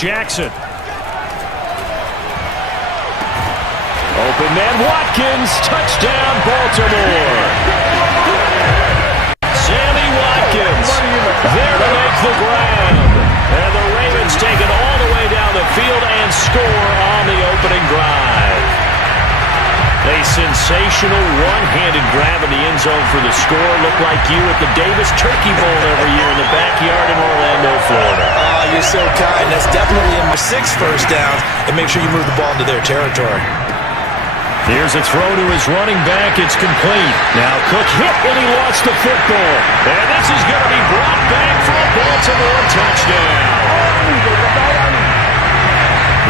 Jackson. Open man Watkins. Touchdown Baltimore. Sammy Watkins there to make the grab. And the Ravens take it all the way down the field and score on the opening drive. A sensational one-handed grab in the end zone for the score. Looked like you at the Davis Turkey Bowl every year in the backyard in Orlando, Florida. Oh, you're so kind. That's definitely in my 6 first downs. And make sure you move the ball into their territory. Here's a throw to his running back. It's complete. Now Cook hit and he lost the football. And this is going to be brought back for a Baltimore touchdown.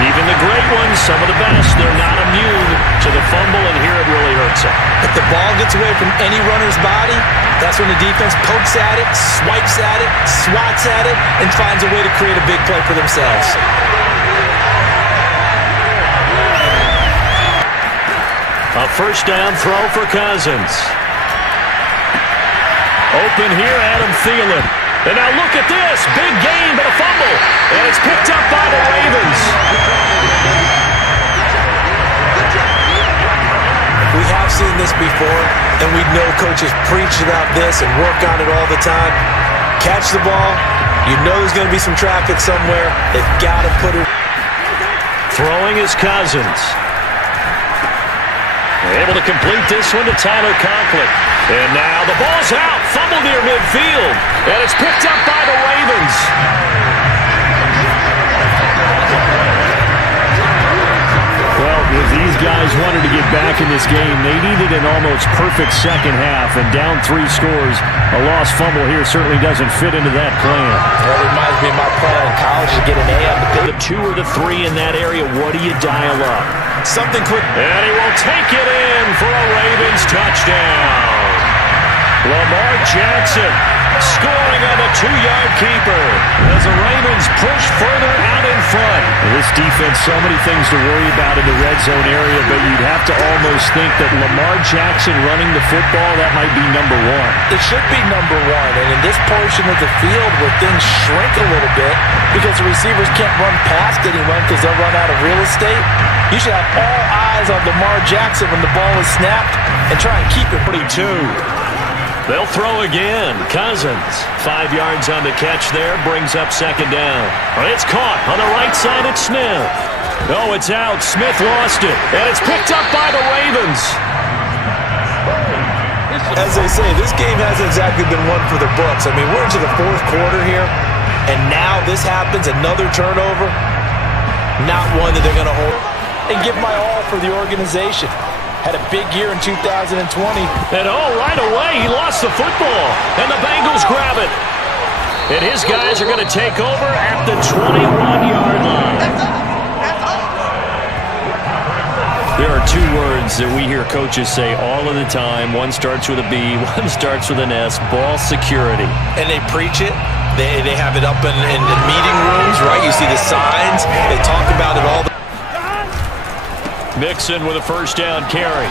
Even the great ones, some of the best, they're not immune to the fumble, and here it really hurts them. If the ball gets away from any runner's body, that's when the defense pokes at it, swipes at it, swats at it, and finds a way to create a big play for themselves. A first down throw for Cousins. Open here, Adam Thielen. And now look at this. Big game, but a fumble. And it's picked up by the Ravens. We have seen this before, and we know coaches preach about this and work on it all the time. Catch the ball. You know there's going to be some traffic somewhere. They've got to put it. Throwing is Cousins. Able to complete this one to Tyler Conklin. And now the ball's out. Fumble near midfield. And it's picked up by the Ravens. Well, if these guys wanted to get back in this game, they needed an almost perfect second half. And down 3 scores, a lost fumble here certainly doesn't fit into that plan. Well, it reminds me of my plan in college to get an A on the 2 or the 3 in that area. What do you dial up? Something quick. And he will take it in for a Ravens touchdown. Lamar Jackson scoring on the 2-yard keeper as the Ravens push further out in front. This defense, so many things to worry about in the red zone area, but you'd have to almost think that Lamar Jackson running the football, that might be number 1. It should be number 1, and in this portion of the field where things shrink a little bit because the receivers can't run past anyone because they'll run out of real estate, you should have all eyes on Lamar Jackson when the ball is snapped and try and keep it. 42. They'll throw again. Cousins, 5 yards on the catch there, brings up second down. It's caught on the right side at Smith. No, it's out. Smith lost it, and it's picked up by the Ravens. As they say, this game hasn't exactly been one for the books. I mean, we're into the 4th quarter here, and now this happens, another turnover. Not one that they're going to hold and give my all for the organization. Had a big year in 2020. And right away, he lost the football. And the Bengals grab it. And his guys are going to take over at the 21-yard line. There are 2 words that we hear coaches say all of the time. One starts with a B, one starts with an S. Ball security. And they preach it. They have it up in meeting rooms, right? You see the signs. They talk about it all the time. Mixon with a first down carry.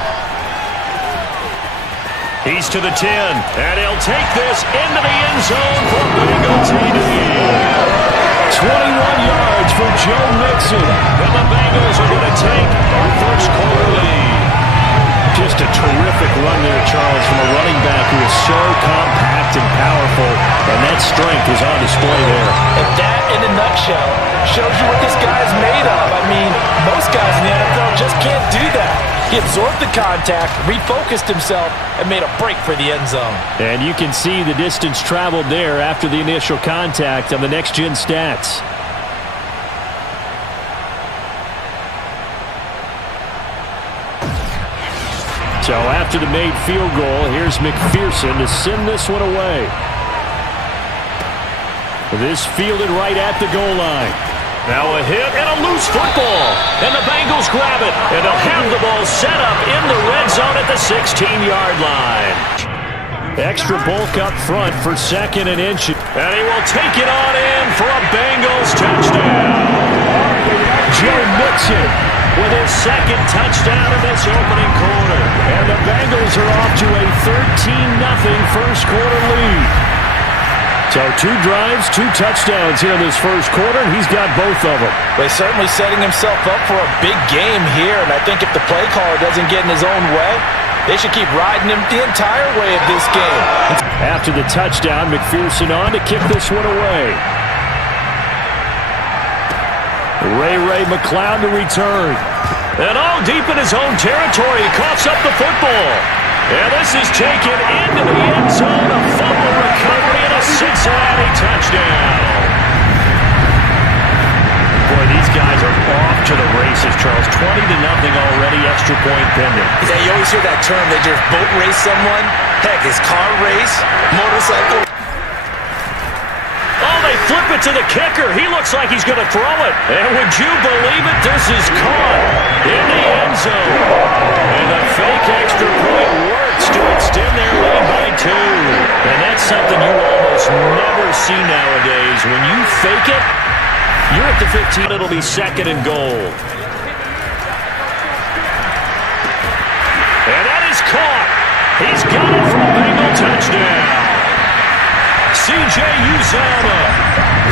He's to the 10, and he'll take this into the end zone for Bengal TD. 21 yards for Joe Mixon, and the Bengals are going to take a first-quarter lead. Just a terrific run there, Charles, from a running back who is so compact and powerful, and that strength is on display there. And that, in a nutshell, shows you what this guy is made of. I mean, most guys in the NFL just can't do that. He absorbed the contact, refocused himself, and made a break for the end zone. And you can see the distance traveled there after the initial contact on the next-gen stats. So after the made field goal, here's McPherson to send this one away. This fielded right at the goal line. Now a hit and a loose football. And the Bengals grab it. And they'll have the ball set up in the red zone at the 16-yard line. Extra bulk up front for 2nd and inches. And he will take it on in for a Bengals touchdown. Joe Mixon with his 2nd touchdown in this opening quarter. And the Bengals are off to a 13-0 first quarter lead. So 2 drives, 2 touchdowns here in this first quarter. He's got both of them. Well, he's certainly setting himself up for a big game here, and I think if the play caller doesn't get in his own way, they should keep riding him the entire way of this game. After the touchdown, McPherson on to kick this one away. Ray McCloud to return. And all deep in his own territory, he coughs up the football. And this is taken into the end zone. A fumble recovery and a Cincinnati touchdown. Boy, these guys are off to the races, Charles. 20-0 already, extra point pending. Yeah, you always hear that term. They just boat race someone. Heck, his car race, motorcycle. Oh, they flip it to the kicker. He looks like he's going to throw it. And would you believe it? This is caught in the end zone. And the fake extra point works to extend their lead by 2. And that's something you almost never see nowadays. When you fake it, you're at the 15. It'll be 2nd and goal. And that is caught. He's got it for a Bengal touchdown. C.J. Uzomah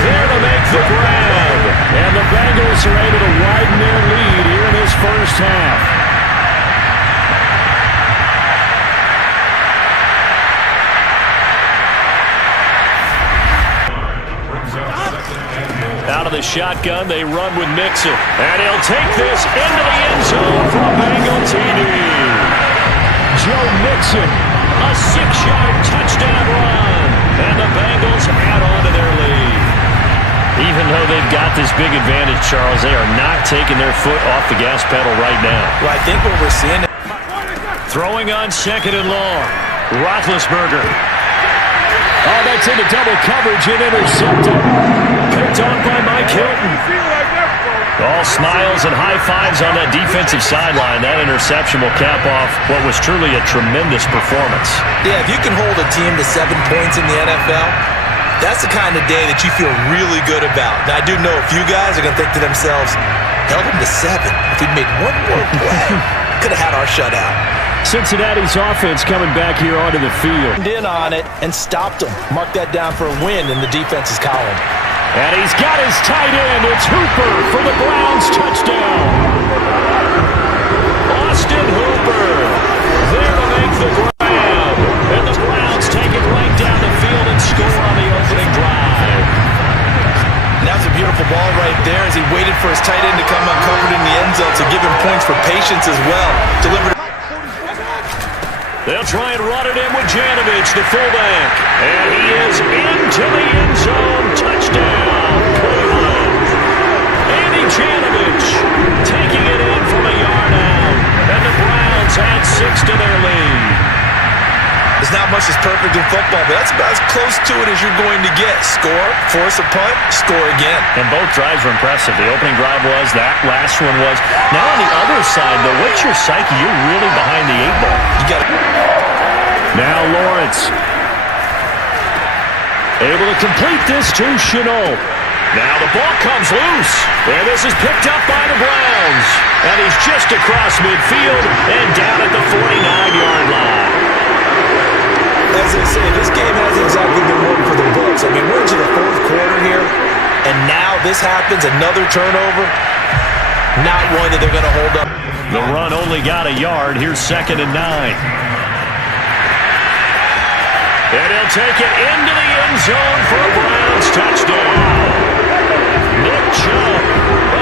there to make the grab. And the Bengals are able to widen their lead here in this first half. Out of the shotgun, they run with Mixon. And he'll take this into the end zone for a Bengal TD. Joe Mixon, a 6-yard touchdown run. And the Bengals add on to their lead. Even though they've got this big advantage, Charles, they are not taking their foot off the gas pedal right now. Well, I think what we're seeing... Throwing on 2nd and long. Roethlisberger. Oh, that's into double coverage and intercepted. Picked on by Mike Hilton. All smiles and high fives on that defensive sideline. That interception will cap off what was truly a tremendous performance. Yeah, if you can hold a team to 7 points in the NFL, that's the kind of day that you feel really good about. Now, I do know a few guys are going to think to themselves, held them to 7. If we'd made one more play, could have had our shutout. Cincinnati's offense coming back here onto the field. In on it and stopped them. Mark that down for a win in the defense's column. And he's got his tight end. It's Hooper for the Browns touchdown. Austin Hooper there to make the grab. And the Browns take it right down the field and score on the opening drive. That's a beautiful ball right there as he waited for his tight end to come uncovered in the end zone to give him points for patience as well. Delivered. They'll try and run it in with Janovich, the fullback. And he is into the end zone. Touchdown, Cleveland. Andy Janovich taking it in from a yard out. And the Browns add 6 to their lead. There's not much that's perfect in football, but that's about as close to it as you're going to get. Score, force a punt, score again. And both drives were impressive. The opening drive was, that last one was. Now on the other side, though, what's your psyche? You're really behind the 8 ball. You got it. Now Lawrence. Able to complete this to Chenault. Now the ball comes loose. And this is picked up by the Browns. And he's just across midfield and down at the 49-yard line. As I say, this game hasn't exactly been one for the books. I mean, we're into the 4th quarter here, and now this happens, another turnover. Not one that they're going to hold up. The run only got a yard. Here's 2nd and 9. And he'll take it into the end zone for a Browns touchdown. Nick Chubb,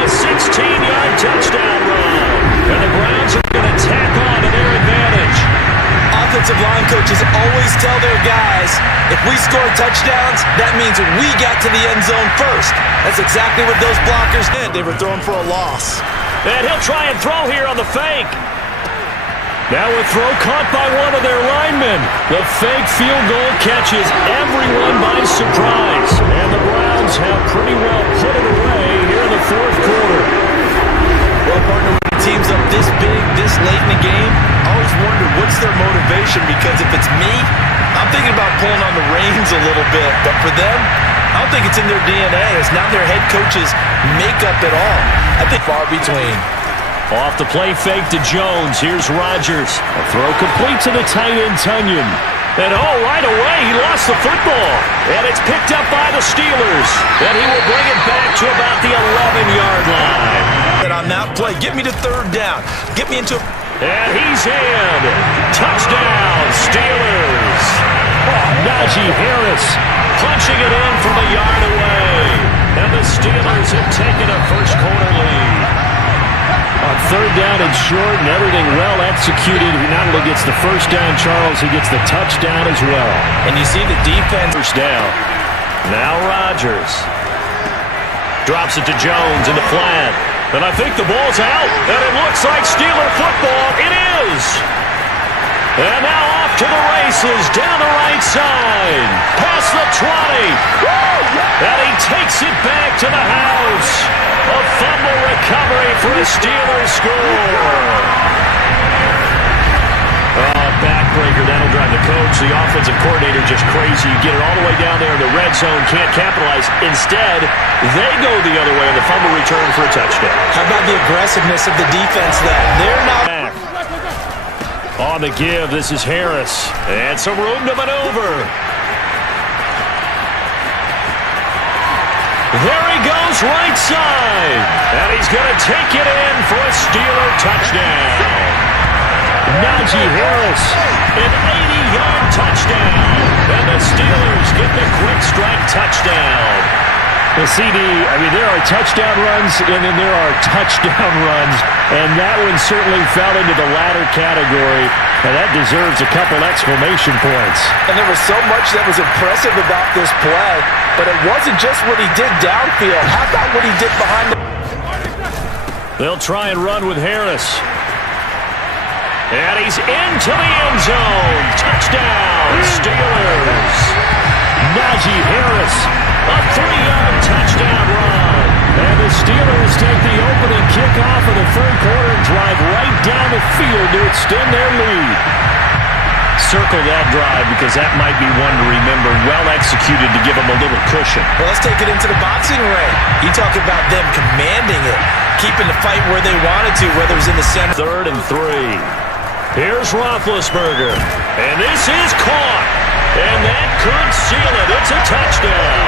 a 16-yard touchdown run. And the Browns are going to tack on to their advantage. Offensive line coaches always tell their guys, if we score touchdowns, that means we got to the end zone first. That's exactly what those blockers did. They were throwing for a loss. And he'll try and throw here on the fake. Now a throw caught by one of their linemen. The fake field goal catches everyone by surprise. And the Browns have pretty well put it away here in the 4th quarter. Well, partner, when teams up this big, this late in the game, I always wonder what's their motivation, because if it's me, I'm thinking about pulling on the reins a little bit. But for them, I don't think it's in their DNA. It's not their head coach's makeup at all. I think far between. Off the play fake to Jones. Here's Rodgers. A throw complete to the tight end, Tunyon. And right away, he lost the football. And it's picked Steelers. And he will bring it back to about the 11-yard line. And on that play, get me to third down. Get me into... And he's in. Touchdown, Steelers. Najee Harris punching it in from a yard away. And the Steelers have taken a first-quarter lead. On third down and short and everything well executed, he not only gets the first down, Charles, he gets the touchdown as well. And you see the defense. First down. Now Rodgers. Drops it to Jones in the flat. And I think the ball's out. And it looks like Steeler football. It is. And now off to the races. Down the right side. Past the 20. And he takes it back to the house. A fumble recovery for a Steelers score. Backbreaker, that'll drive the coach. The offensive coordinator just crazy. You get it all the way down there in the red zone, can't capitalize. Instead, they go the other way on the fumble return for a touchdown. How about the aggressiveness of the defense then? They're not back. On the give, this is Harris. And some room to maneuver. There he goes, right side. And he's going to take it in for a Steeler touchdown. Najee Harris, an 80-yard touchdown. And the Steelers get the quick strike touchdown. The CD, I mean, there are touchdown runs, and then there are touchdown runs. And that one certainly fell into the latter category. And that deserves a couple exclamation points. And there was so much that was impressive about this play. But it wasn't just what he did downfield. How about what he did behind the... They'll try and run with Harris. And he's into the end zone. Touchdown, Steelers. Najee Harris, a 3-yard touchdown run. And the Steelers take the opening kickoff of the third quarter and drive right down the field to extend their lead. Circle that drive because that might be one to remember. Well executed to give them a little cushion. Well, let's take it into the boxing ring. You talk about them commanding it, keeping the fight where they wanted to, whether it was in the center. 3rd and 3. Here's Roethlisberger. And this is caught. And that could seal it. It's a touchdown.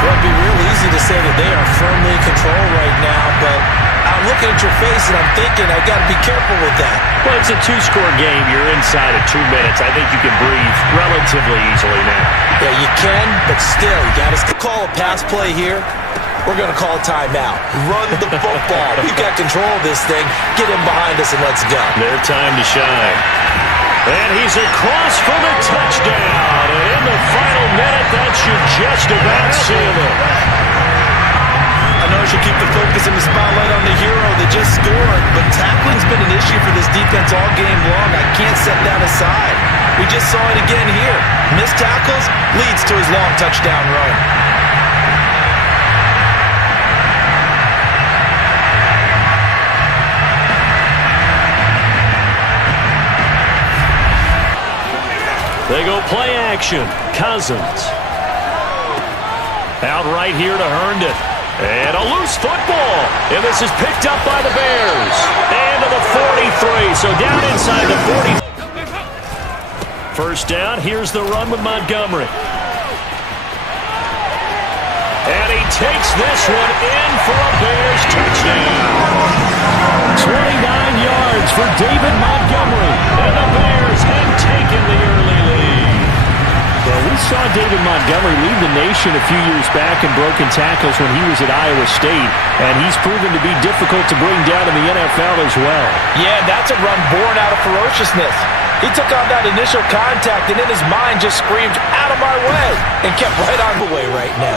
Well, it'd be real easy to say that they are firmly in control right now, but I'm looking at your face and I'm thinking I've got to be careful with that. Well, it's a 2-score game. You're inside of 2 minutes. I think you can breathe relatively easily now. Yeah, you can, but still, you got to call a pass play here. We're going to call timeout. Run the football. We've got control of this thing. Get in behind us and let's go. Their time to shine. And he's across for the touchdown. And in the final minute, that should just about seal it. I know I should keep the focus and the spotlight on the hero that just scored, but tackling's been an issue for this defense all game long. I can't set that aside. We just saw it again here. Missed tackles leads to his long touchdown run. They go play action. Cousins. Out right here to Herndon. And a loose football. And this is picked up by the Bears. And to the 43. So down inside the 40. First down. Here's the run with Montgomery. And he takes this one in for a Bears touchdown. 29 yards for David Montgomery. And the Bears have taken the early lead. Well, we saw David Montgomery lead the nation a few years back in broken tackles when he was at Iowa State. And he's proven to be difficult to bring down in the NFL as well. Yeah, that's a run born out of ferociousness. He took on that initial contact and in his mind just screamed, "Out of my way!" and kept right on the way right now.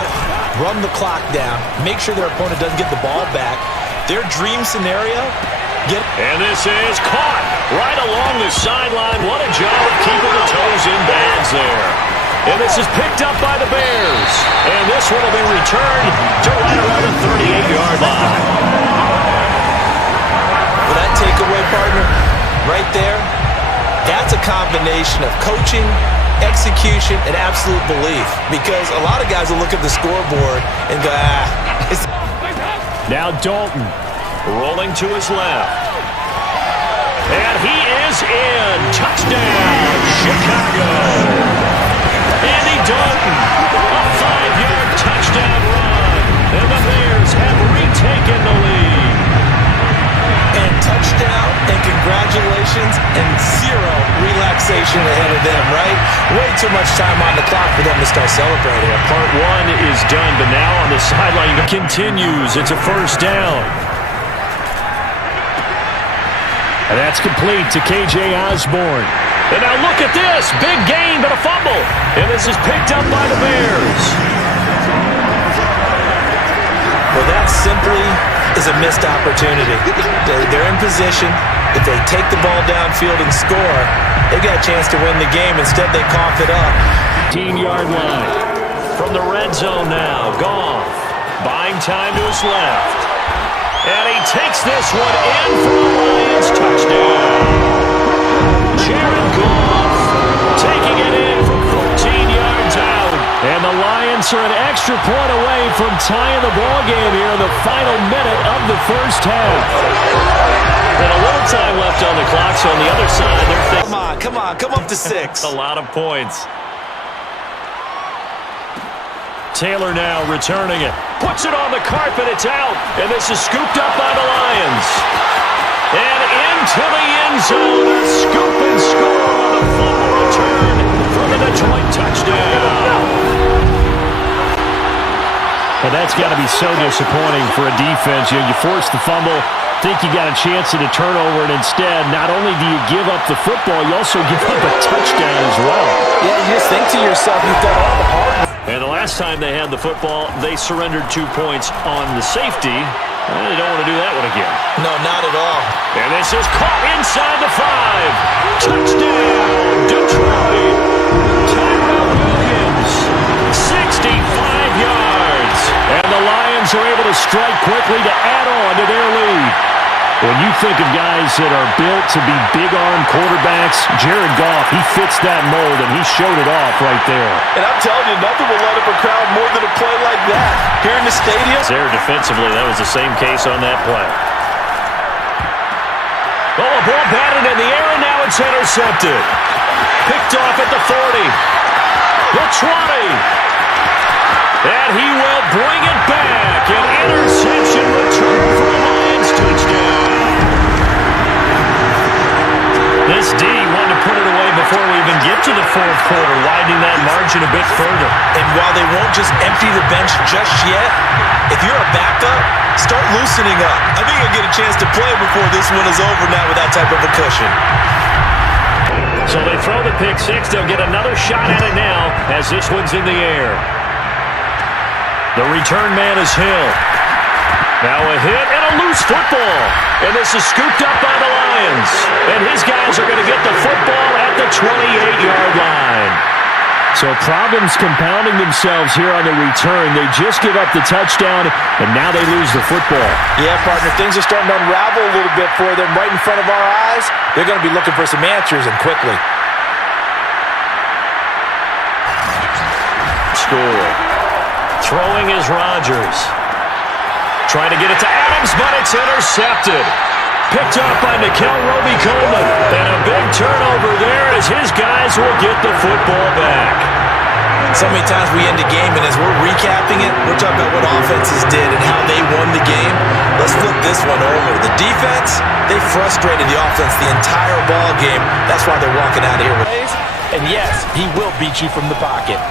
Run the clock down. Make sure their opponent doesn't get the ball back. Their dream scenario, and this is caught right along the sideline. What a job of keeping the toes in bounds there. And this is picked up by the Bears. And this one will be returned to right around the 38-yard line. For that takeaway, partner, right there, that's a combination of coaching, execution, and absolute belief. Because a lot of guys will look at the scoreboard and go, it's... Now Dalton rolling to his left. And he is in. Touchdown, Chicago. zero relaxation ahead of them, right? Way too much time on the clock for them to start celebrating. Part one is done, but now on the sideline continues. It's a first down. And that's complete to K.J. Osborne. And now look at this. Big gain, but a fumble. And this is picked up by the Bears. Well, that simply is a missed opportunity. They're in position. If they take the ball downfield and score, they got a chance to win the game. Instead, they cough it up. 15-yard line. From the red zone now. Goff buying time to his left. And he takes this one in for the Lions. Touchdown. Jared Goff taking it in from 14 yards out. And the Lions are an extra point away from tying the ball game here in the final minute of the first half. And a little time left on the clock, so on the other side, they're thinking, Come up to 6. a lot of points. Taylor now returning it. Puts it on the carpet, it's out. And this is scooped up by the Lions. And into the end zone, a scoop and score on a fumble return for the Detroit touchdown. And that's got to be so disappointing for a defense. You force the fumble, think you got a chance at a turnover, and instead, not only do you give up the football, you also give up a touchdown as well. Yeah, you just think to yourself, you've done all the hard work. And the last time they had the football, they surrendered 2 points on the safety. And they don't want to do that one again. No, not at all. And this is caught inside the 5. Touchdown, Detroit. Tyrell Williams, 65 yards. And the Lions are able to strike quickly to add on to their lead. When you think of guys that are built to be big-arm quarterbacks, Jared Goff, he fits that mold, and he showed it off right there. And I'm telling you, nothing will light up a crowd more than a play like that. Here in the stadium. There defensively, that was the same case on that play. Oh, a ball batted in the air, and now it's intercepted. Picked off at the 40. The 20. And he will bring it back. An interception return for the Lions touchdown. This D wanted to put it away before we even get to the fourth quarter, widening that margin a bit further. And while they won't just empty the bench just yet, if you're a backup, start loosening up. I think you'll get a chance to play before this one is over now with that type of a cushion. So they throw the pick six. They'll get another shot at it now as this one's in the air. The return man is Hill. Now a hit and a loose football. And this is scooped up by the Lions. And his guys are going to get the football at the 28-yard line. So problems compounding themselves here on the return. They just give up the touchdown, and now they lose the football. Yeah, partner, things are starting to unravel a little bit for them right in front of our eyes. They're going to be looking for some answers, and quickly. Score. Throwing is Rodgers. Trying to get it to Adams, but it's intercepted. Picked up by Nickel Roby-Coleman. And a big turnover there as his guys will get the football back. So many times we end a game, and as we're recapping it, we're talking about what offenses did and how they won the game. Let's flip this one over. The defense, they frustrated the offense the entire ball game. That's why they're walking out of here with plays. And yes, he will beat you from the pocket.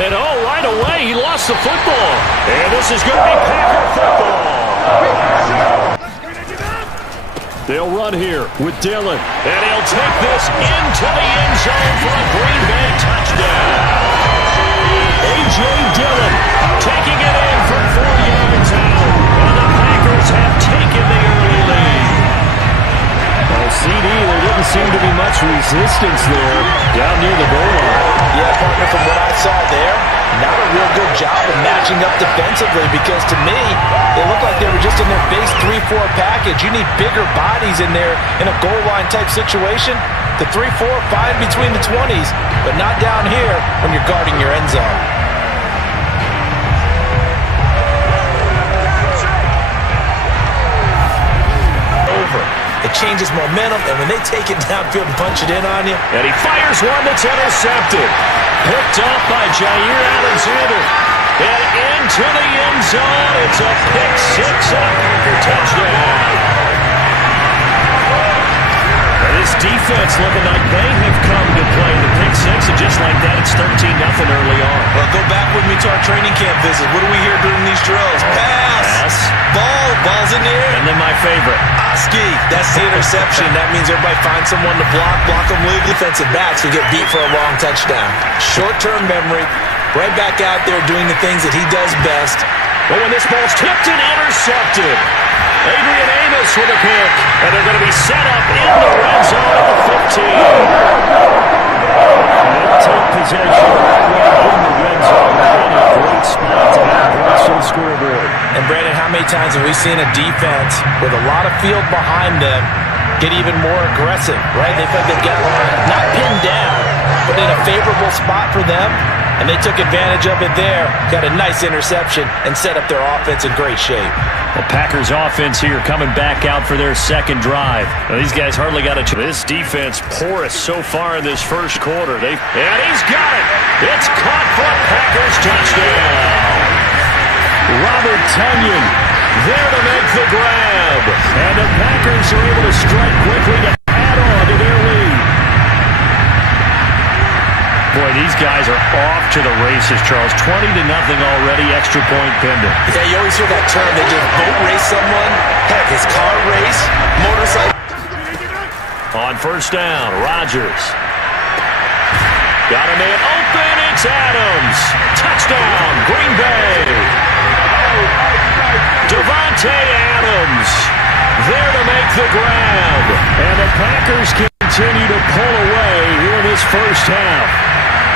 And right away, he lost the football. And this is going to be Packer football. They'll run here with Dillon. And he'll take this into the end zone for a Green Bay touchdown. A.J. Dillon taking it in from 4 yards out. And the Packers have taken the early lead. Well, CD, there didn't seem to be much resistance there down near the goal line. Yeah, partner, from what I saw there, not a real good job of matching up defensively because to me, they look like they were just in their base 3-4 package. You need bigger bodies in there in a goal line type situation. The 3-4, fine between the 20s, but not down here when you're guarding your end zone. It changes momentum, and when they take it downfield and punch it in on you. And he fires one that's intercepted. Picked up by Jair Alexander. And into the end zone. It's a pick six and a Packer touchdown. And this defense looking like they have come to play. The pick six, and just like that, it's 13-0 early on. Well, go back with me to our training camp visit. What do we hear during these drills? Pass. Ball's in the air. And then my favorite. Oski. That's the interception. That means everybody finds someone to block them legally. Defensive backs who get beat for a long touchdown. Short-term memory. Right back out there doing the things that he does best. But when this ball's tipped and intercepted, Adrian Amos with a pick, and they're going to be set up in the red zone at the 15. They'll take possession right in the red zone. In a great spot to have the scoreboard. And Brandon, how many times have we seen a defense with a lot of field behind them get even more aggressive, right? They felt they've got not pinned down, but in a favorable spot for them. And they took advantage of it there. Got a nice interception and set up their offense in great shape. The Packers offense here coming back out for their second drive. Well, these guys hardly got a chance. This defense porous so far in this first quarter. And he's got it. It's caught for a Packers touchdown. Robert Tonyan there to make the grab. And the Packers are able to strike quickly to add on to their lead. Boy, these guys are off to the races, Charles. 20-0 already, extra point pending. Yeah, you always hear that term. They just boat race someone. Heck, his car race, motorcycle. On first down, Rodgers. Got a man open. It's Adams. Touchdown, Green Bay. Devontae Adams there to make the grab. And the Packers continue to pull away here in this first half.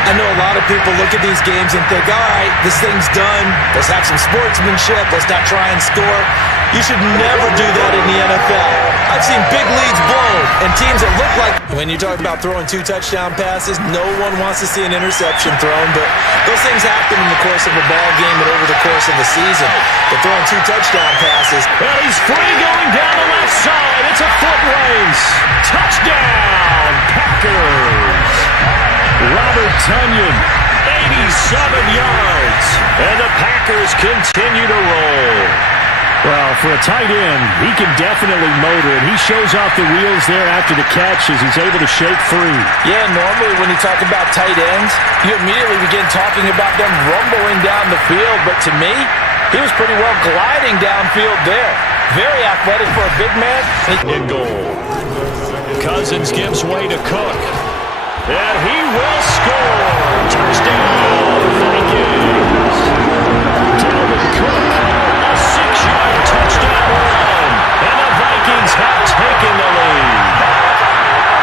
I know a lot of people look at these games and think, all right, this thing's done. Let's have some sportsmanship. Let's not try and score. You should never do that in the NFL. I've seen big leads blown and teams that look like... When you talk about throwing 2 touchdown passes, no one wants to see an interception thrown, but those things happen in the course of a ball game and over the course of a season. But throwing 2 touchdown passes... Well, he's free going down the left side. It's a foot race. Touchdown, Packers. Robert Tonyan, 87 yards, and the Packers continue to roll. Well, for a tight end, he can definitely motor it. He shows off the wheels there after the catch as he's able to shake free. Yeah, normally when you talk about tight ends, you immediately begin talking about them rumbling down the field, but to me, he was pretty well gliding downfield there. Very athletic for a big man. In goal. Cousins gives way to Cook. And he will score. Touchdown, Vikings. Dalvin Cook, a 6-yard touchdown run. And the Vikings have taken the lead.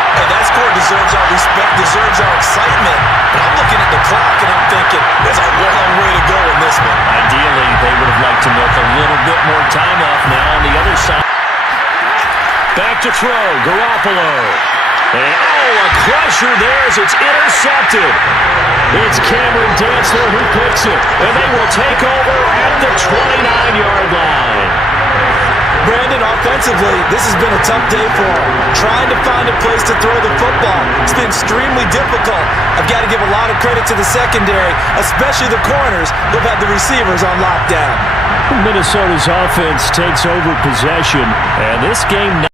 And that score deserves our respect, deserves our excitement. But I'm looking at the clock and I'm thinking, there's a long way to go in this one. Ideally, they would have liked to milk a little bit more time off now on the other side. Back to throw, Garoppolo. And a crusher there as it's intercepted. It's Cameron Dantzler who picks it. And they will take over at the 29-yard line. Brandon, offensively, this has been a tough day for him. Trying to find a place to throw the football. It's been extremely difficult. I've got to give a lot of credit to the secondary, especially the corners who've had the receivers on lockdown. Minnesota's offense takes over possession. And this game